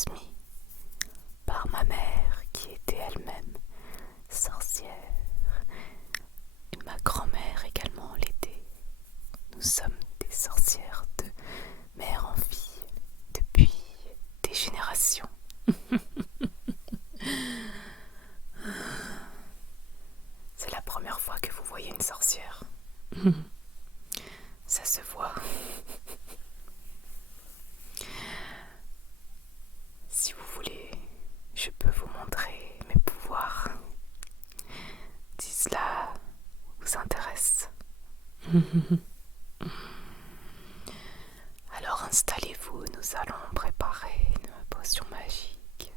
transmis par ma mère qui était elle-même sorcière et ma grand-mère également l'était. Nous sommes des sorcières de mère en fille depuis des générations. C'est la première fois que vous voyez une sorcière. Ça se voit. Si vous voulez, je peux vous montrer mes pouvoirs. Si cela vous intéresse. Alors installez-vous, nous allons préparer une potion magique.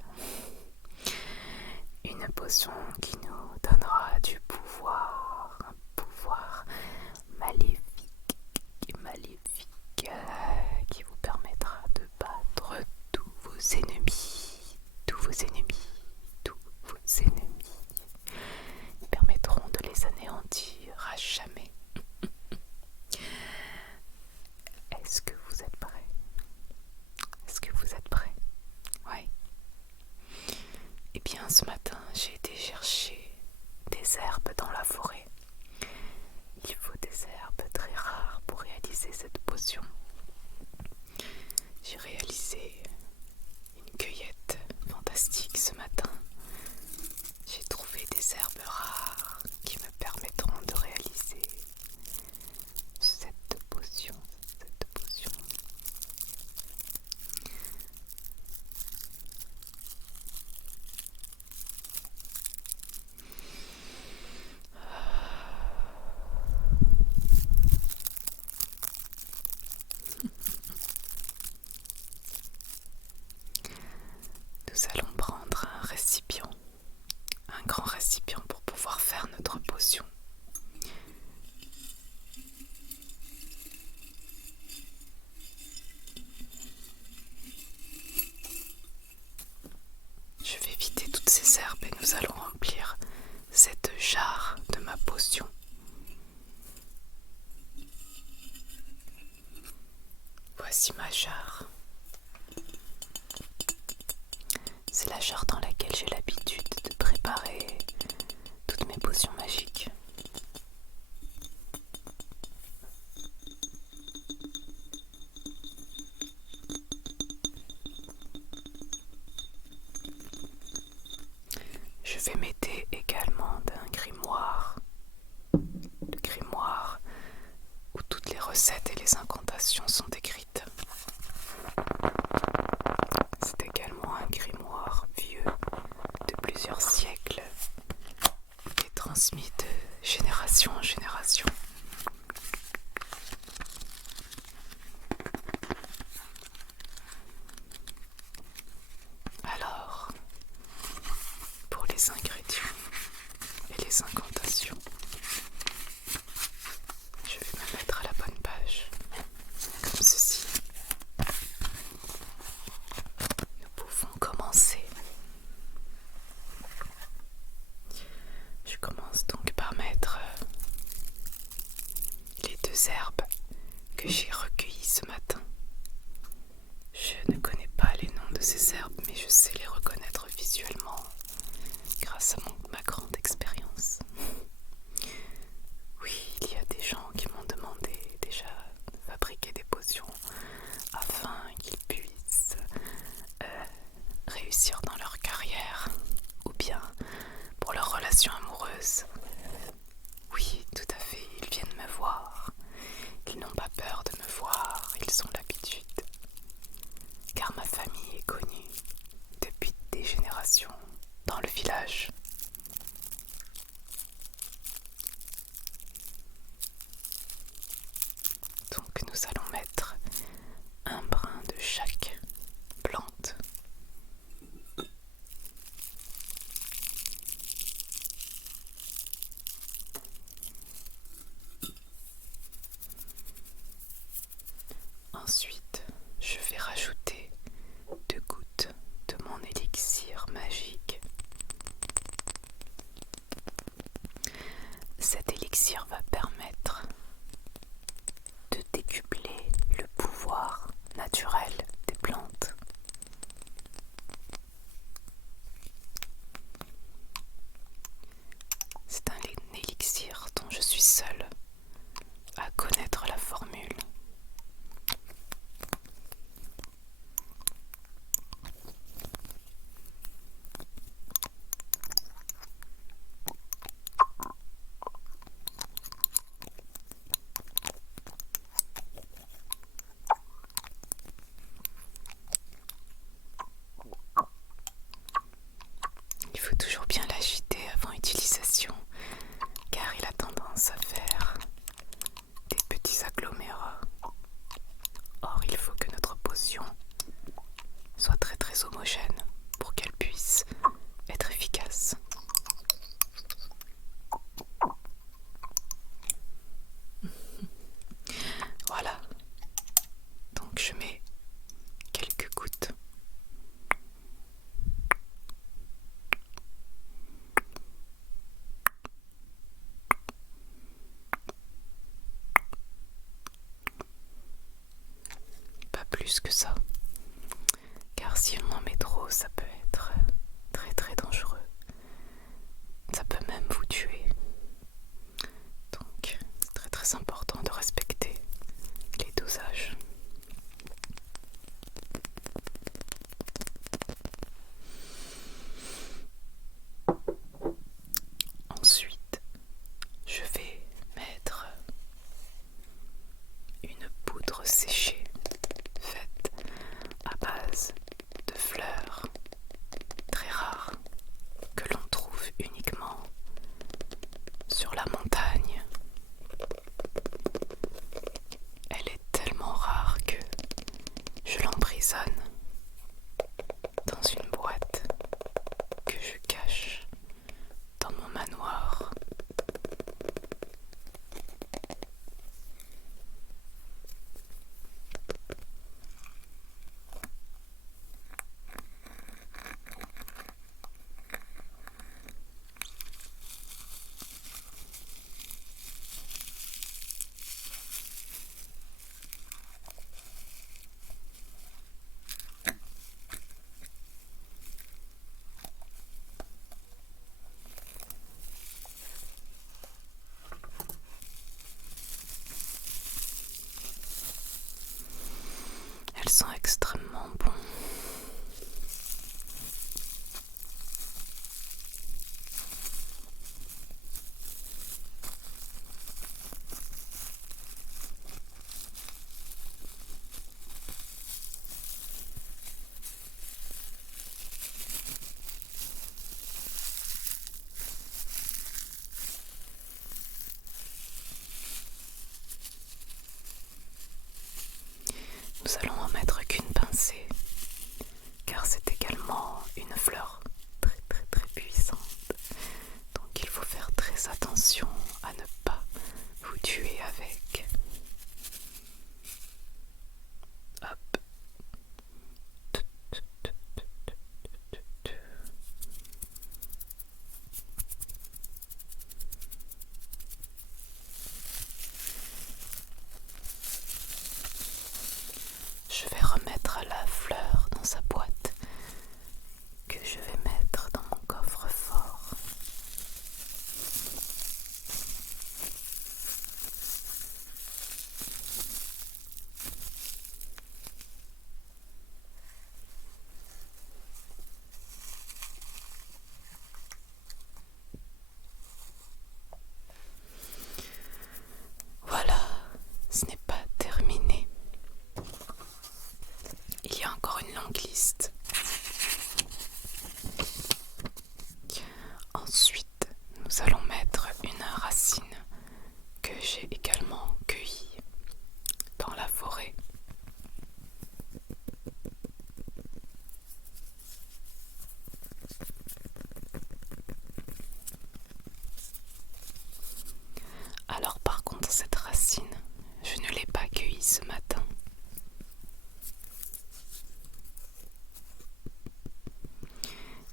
Une potion qui nous donnera du pouvoir, un pouvoir maléfique, qui vous permettra de battre tous vos ennemis, tous vos ennemis, tous vos ennemis. Ils permettront de les anéantir à jamais. Est-ce que vous êtes prêts? Est-ce que vous êtes prêts? Oui. Eh bien, ce matin, j'ai été chercher des herbes dans la forêt. Il faut des herbes très rares pour réaliser cette potion. J'ai réalisé une cueillette fantastique ce matin. J'ai trouvé des herbes rares qui me permettront de réaliser cette potion. Nous allons prendre un récipient, un grand récipient pour pouvoir faire notre potion. Je vais vider toutes ces herbes et nous allons remplir cette jarre de ma potion. Voici ma jarre. C'est la jarre dans laquelle j'ai l'habitude de préparer toutes mes potions magiques. Je vais m'aider également d'un grimoire. Le grimoire où toutes les recettes et les incantations sont écrites. C'est également un grimoire vieux de plusieurs siècles et transmis de génération en génération. Alors, pour les ingrédients et les incantations, je vais me mettre à la bonne page, comme ceci. Nous pouvons commencer. Je commence donc par mettre les deux herbes que j'ai recueillies ce matin. Je ne connais pas les noms de ces herbes, mais je sais les reconnaître visuellement grâce à ma grande expérience. Oui, il y a des gens qui m'ont demandé déjà de fabriquer des potions afin qu'ils puissent réussir dans leur carrière ou bien pour leur relation amoureuse. Oui, tout à fait, ils viennent me voir. Ils n'ont pas peur de me voir, ils ont l'habitude. Car ma famille est connue depuis des générations dans le village. Donc nous allons mettre un brin de chaque plante. Ensuite, je vais rajouter 2 gouttes de mon élixir magique. plus homogène pour qu'elle puisse être efficace. Voilà, donc je mets quelques gouttes. Pas plus que ça, car si on en met trop, ça peut être très très dangereux. Ça peut même vous tuer. Donc c'est très très important de respecter les dosages. Ensuite, je vais mettre une poudre séchée faite à base de fleurs très rares que l'on trouve uniquement sur la montagne. Elle est tellement rare que je l'emprisonne dans une boîte que je cache dans mon manoir. Elles sont extrêmement bonnes. Nous allons en mettre qu'une pincée, car c'est également une fleur très très très puissante. Donc il faut faire très attention à ne pas vous tuer avec. Hop. Je vais remettre la fleur dans sa boîte que je vais mettre dans mon coffre-fort. Voilà, ce n'est pas terminé. Il y a encore une longue liste. Ensuite, nous allons mettre une racine que j'ai également cueillie dans la forêt. Alors par contre, cette racine, je ne l'ai pas cueillie ce matin.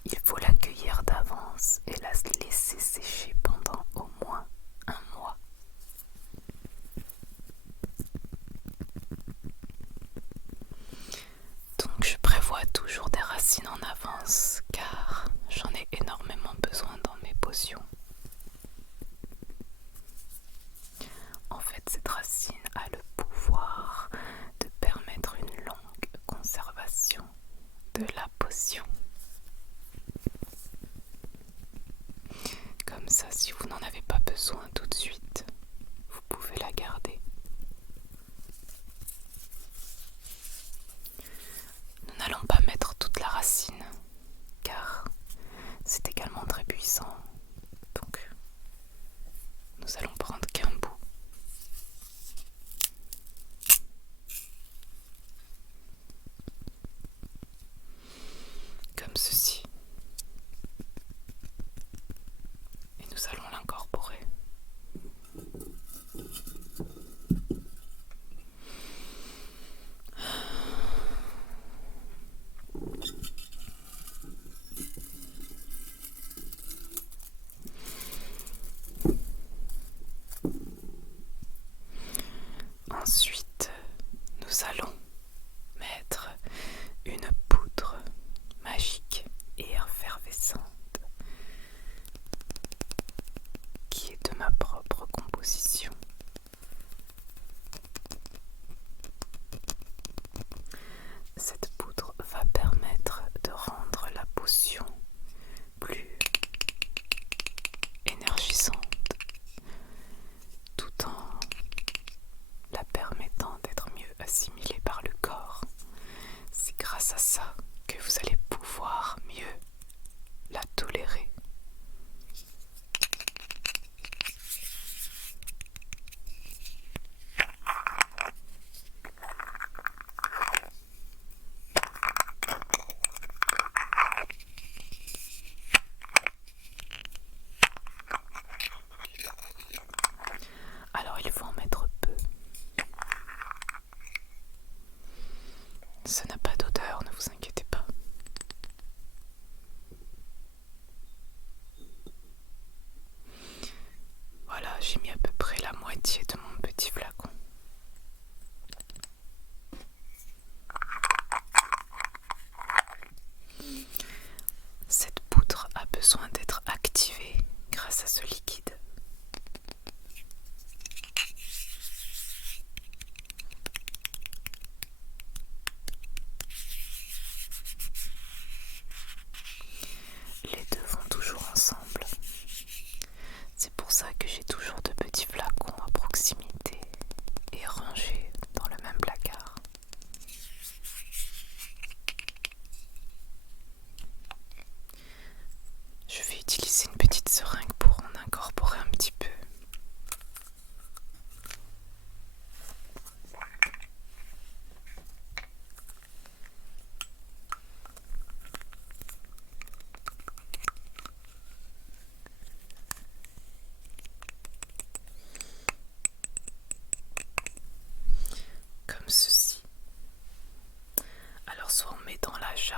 Il faut la cueillir d'avance et la laisser sécher pendant au moins un mois. Donc je prévois toujours des racines en avance car j'en ai énormément besoin dans mes potions. En fait, cette racine a le pouvoir de permettre une longue conservation de la potion. Comme ça, si vous n'en avez pas besoin tout de suite, vous pouvez la garder. Nous n'allons pas mettre toute la racine, car c'est également très puissant. Donc, nous allons prendre qu'un bout.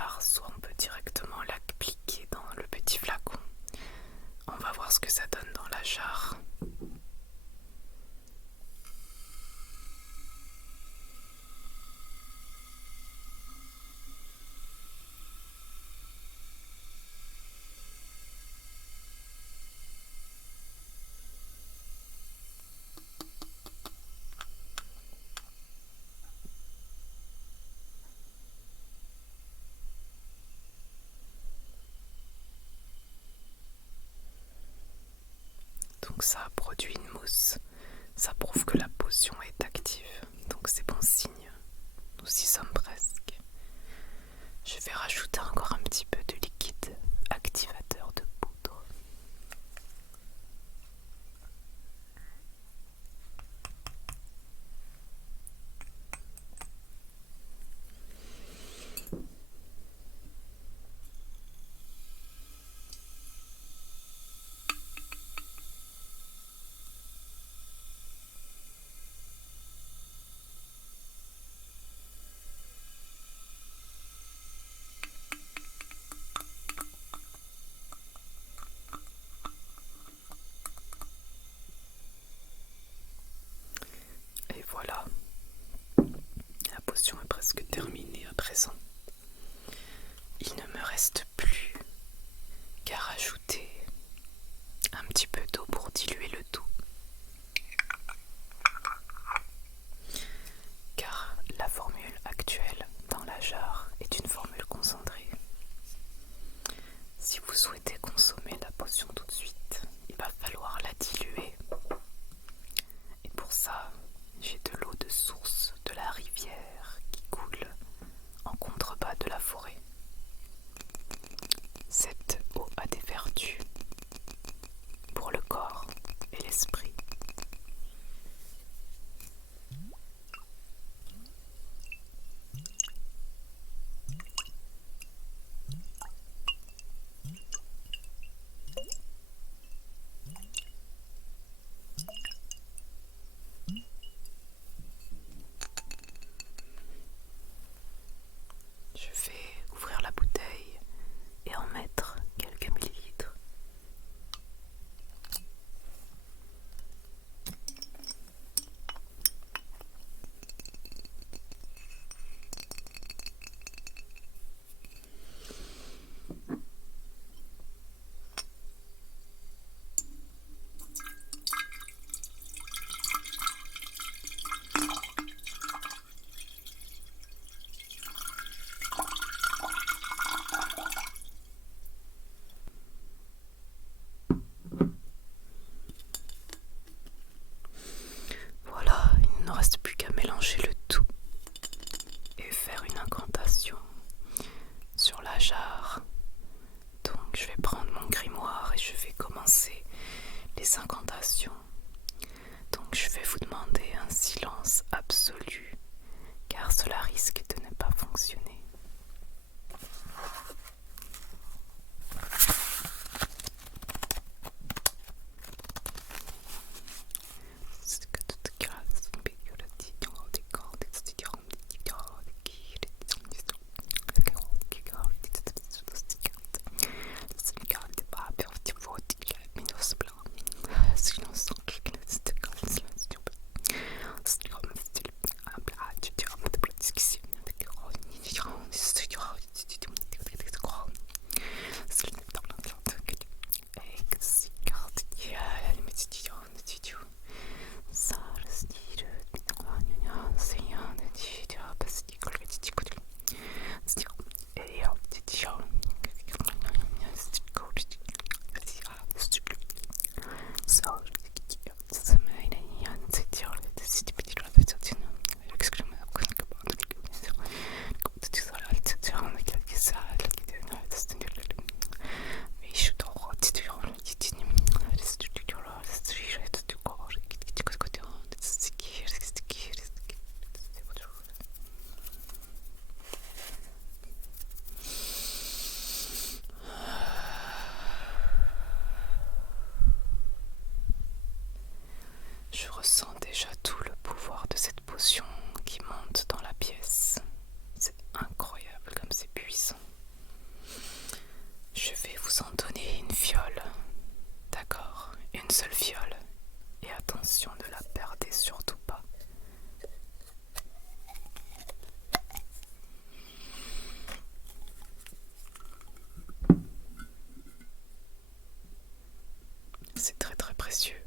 jarre, soit on peut directement l'appliquer dans le petit flacon. On va voir ce que ça donne dans la jarre. Donc ça a produit une mousse, ça prouve que la potion est active, donc c'est bon signe, nous y sommes presque. Je vais rajouter encore un petit peu de liquide activateur de poudre. Et voilà, la potion est presque terminée à présent. Il ne me reste plus qu'à rajouter un petit peu d'eau pour diluer le tout. Car la formule actuelle dans la jarre est une formule concentrée. Si vous souhaitez consommer la potion tout de suite, il va falloir la diluer. Et pour ça, j'ai de l'eau de source de la rivière qui coule en contrebas de la forêt. Cette eau a des vertus pour le corps et l'esprit. Je vais ouvrir la bouteille et en mettre quelques millilitres. Voilà, il ne reste plus qu'à mélanger le tout et faire une incantation sur la jarre. Donc je vais prendre mon grimoire et je vais commencer les incantations. Donc je vais vous demander un silence absolu car cela risque de ne pas fonctionner. c'est très très précieux.